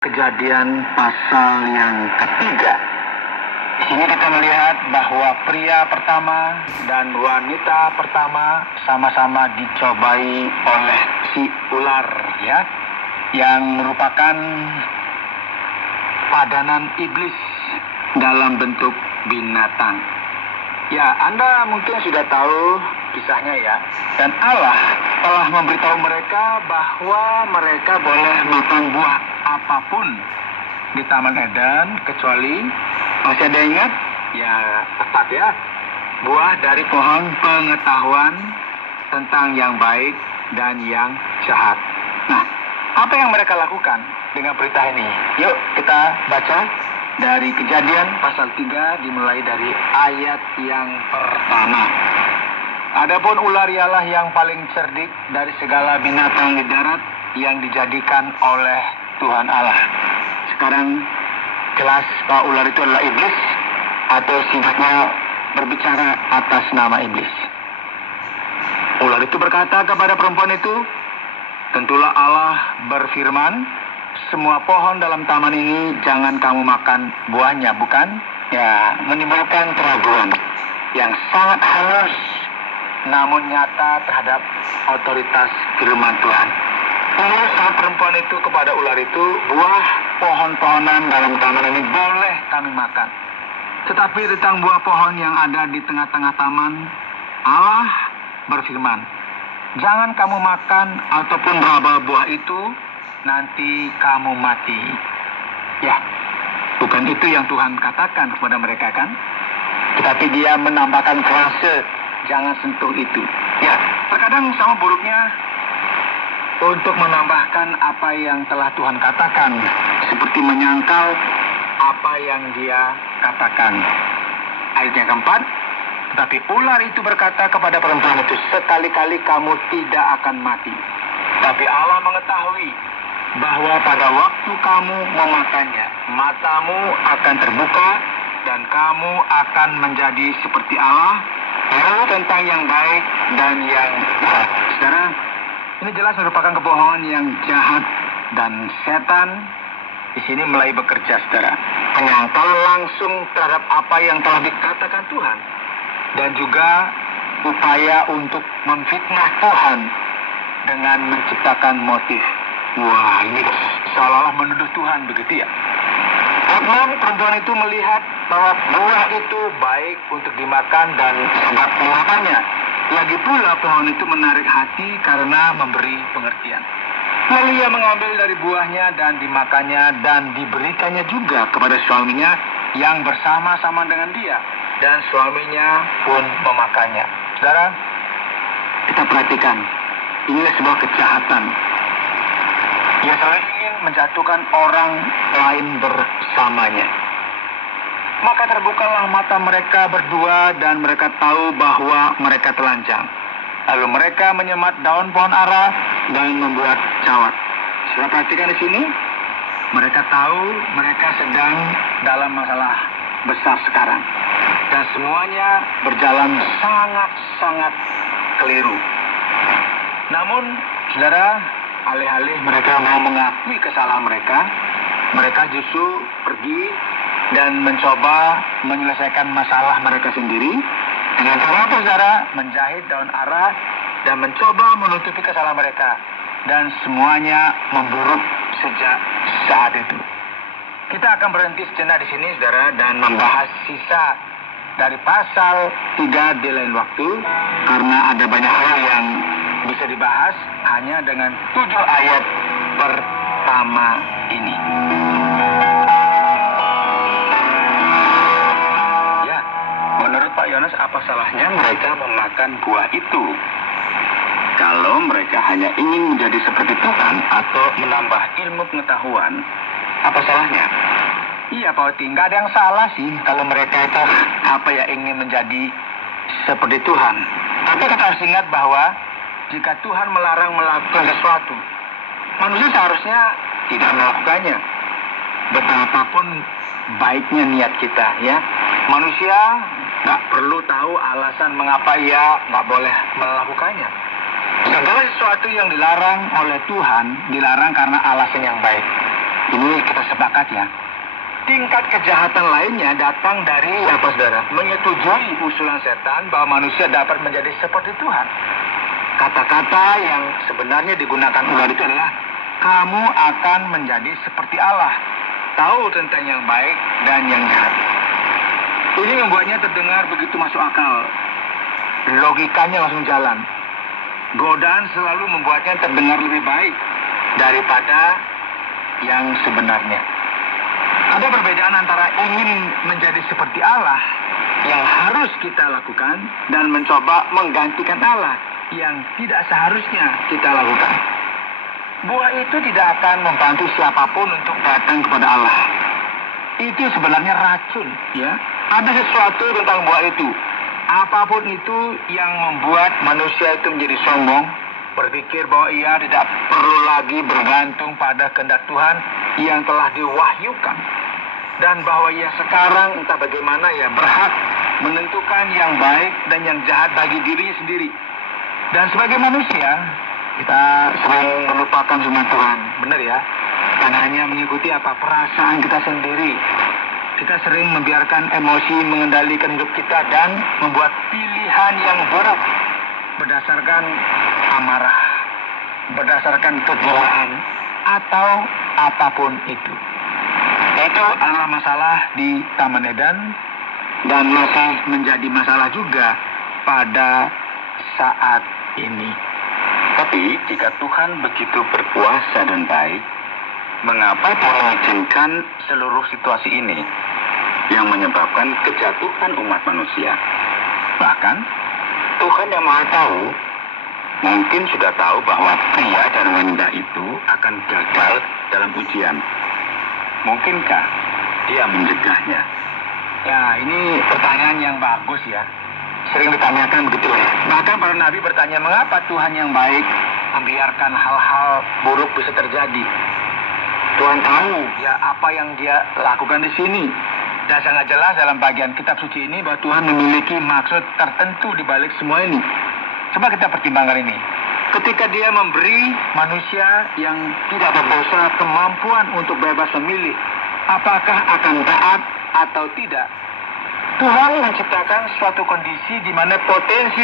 Kejadian pasal yang ketiga. Di sini kita melihat bahwa pria pertama dan wanita pertama sama-sama dicobai oleh si ular, ya, yang merupakan padanan iblis dalam bentuk binatang. Ya, Anda mungkin sudah tahu kisahnya, ya. Dan Allah telah memberitahu mereka bahwa mereka boleh makan buah apapun di Taman Eden, kecuali, masih ada yang ingat? Ya, tepat, ya. Buah dari pohon pengetahuan tentang yang baik dan yang jahat. Nah, apa yang mereka lakukan dengan berita ini? Yuk kita baca dari Kejadian pasal 3 dimulai dari ayat yang pertama. Adapun ular ialah yang paling cerdik dari segala binatang di darat yang dijadikan oleh Tuhan Allah. Sekarang jelas bahwa ular itu adalah iblis, atau singkatnya berbicara atas nama iblis. Ular itu berkata kepada perempuan itu, "Tentulah Allah berfirman, semua pohon dalam taman ini jangan kamu makan buahnya, bukan?" Ya, menimbulkan keraguan yang sangat halus namun nyata terhadap otoritas firman Tuhan. Lalu saat perempuan itu kepada ular itu, "Buah pohon-pohonan dalam taman ini boleh kami makan. Tetapi tentang buah pohon yang ada di tengah-tengah taman, Allah berfirman, jangan kamu makan ataupun meraba buah itu, nanti kamu mati." Ya, bukan itu yang Tuhan katakan kepada mereka, kan? Tetapi dia menambahkan frase, jangan sentuh itu. Ya, terkadang sama buruknya untuk menambahkan apa yang telah Tuhan katakan, seperti menyangkal apa yang dia katakan. Ayat yang keempat, tetapi ular itu berkata kepada perempuan itu, "Sekali-kali kamu tidak akan mati. Tapi Allah mengetahui bahwa pada waktu kamu memakannya, matamu akan terbuka dan kamu akan menjadi seperti Allah, tahu tentang yang baik dan yang jahat." Saudara, ini jelas merupakan kebohongan yang jahat, dan setan di sini mulai bekerja, saudara. Penyangkalan langsung terhadap apa yang telah dikatakan Tuhan, dan juga upaya untuk memfitnah Tuhan dengan menciptakan motif. Wah, ini seolah-olah menuduh Tuhan, begitu ya. Namun perempuan itu melihat bahwa buah itu baik untuk dimakan dan sebab memakannya. Lagi pula pohon itu menarik hati karena memberi pengertian. Lalu ia mengambil dari buahnya dan dimakannya dan diberikannya juga kepada suaminya yang bersama-sama dengan dia. Dan suaminya pun memakannya. Saudara, kita perhatikan. Inilah sebuah kejahatan. Ia selalu ingin menjatuhkan orang lain bersamanya. Maka terbukalah mata mereka berdua dan mereka tahu bahwa mereka telanjang. Lalu mereka menyemat daun pohon ara dan membuat cawat. Sudah perhatikan di sini, mereka tahu mereka sedang dalam masalah besar sekarang. Dan semuanya berjalan sangat-sangat keliru. Namun, saudara, alih-alih mereka mau mengakui kesalahan mereka, mereka justru pergi dan mencoba menyelesaikan masalah mereka sendiri dengan cara apa, saudara? Menjahit daun ara dan mencoba menutupi kesalahan mereka. Dan semuanya memburuk sejak saat itu. Kita akan berhenti sejenak di sini, saudara, dan membahas sisa dari pasal 3 di lain waktu, karena ada banyak hal yang bisa dibahas hanya dengan 7 ayat pertama ini. Menurut Pak Yones, apa salahnya mereka memakan buah itu? Kalau mereka hanya ingin menjadi seperti Tuhan atau menambah ilmu pengetahuan, apa salahnya? Iya, Pak Oti, nggak ada yang salah sih kalau mereka itu ingin menjadi seperti Tuhan. Tapi kita harus ingat bahwa jika Tuhan melarang melakukan sesuatu, manusia seharusnya tidak melakukannya. Betapapun baiknya niat kita, ya. Manusia nggak perlu tahu alasan mengapa ia nggak boleh melakukannya. Segala sesuatu yang dilarang oleh Tuhan dilarang karena alasan yang baik. Ini kita sepakat ya. Tingkat kejahatan lainnya datang dari apa saudara? Menyetujui usulan setan bahwa manusia dapat menjadi seperti Tuhan. Kata-kata yang sebenarnya digunakan ular itu adalah kamu akan menjadi seperti Allah, tahu tentang yang baik dan yang jahat. Ini membuatnya terdengar begitu masuk akal. Logikanya langsung jalan. Godaan selalu membuatnya terdengar lebih baik daripada yang sebenarnya. Ada perbedaan antara ingin menjadi seperti Allah yang harus kita lakukan dan mencoba menggantikan Allah yang tidak seharusnya kita lakukan. Buah itu tidak akan membantu siapapun untuk datang kepada Allah. Itu sebenarnya racun, ya. Ada sesuatu tentang buah itu. Apapun itu yang membuat manusia itu menjadi sombong, berpikir bahwa ia tidak perlu lagi bergantung pada kehendak Tuhan yang telah diwahyukan, dan bahwa ia sekarang entah bagaimana ya berhak menentukan yang baik dan yang jahat bagi dirinya sendiri. Dan sebagai manusia kita sering melupakan firman Tuhan, benar ya, dan hanya mengikuti apa perasaan kita sendiri. Kita sering membiarkan emosi mengendalikan hidup kita dan membuat pilihan yang buruk berdasarkan amarah, berdasarkan kegilaan, atau apapun itu. Itu adalah masalah di Taman Eden dan masih menjadi masalah juga pada saat ini. Tapi jika Tuhan begitu berkuasa dan baik, mengapa Tuhan mengizinkan seluruh situasi ini yang menyebabkan kejatuhan umat manusia? Bahkan Tuhan yang Maha Tahu mungkin sudah tahu bahwa pria dan wanita itu akan gagal dalam ujian. Mungkinkah Dia mencegahnya? Ya, ini pertanyaan yang bagus ya. Sering ditanyakan begitu ya. Bahkan para nabi bertanya, mengapa Tuhan yang baik membiarkan hal-hal buruk bisa terjadi? Tuhan tahu ya apa yang Dia lakukan di sini. Dan sangat jelas dalam bagian kitab suci ini bahwa Tuhan memiliki maksud tertentu di balik semua ini. Coba kita pertimbangkan ini. Ketika Dia memberi manusia yang tidak berdosa kemampuan untuk bebas memilih apakah akan taat atau tidak, Tuhan menciptakan suatu kondisi di mana potensi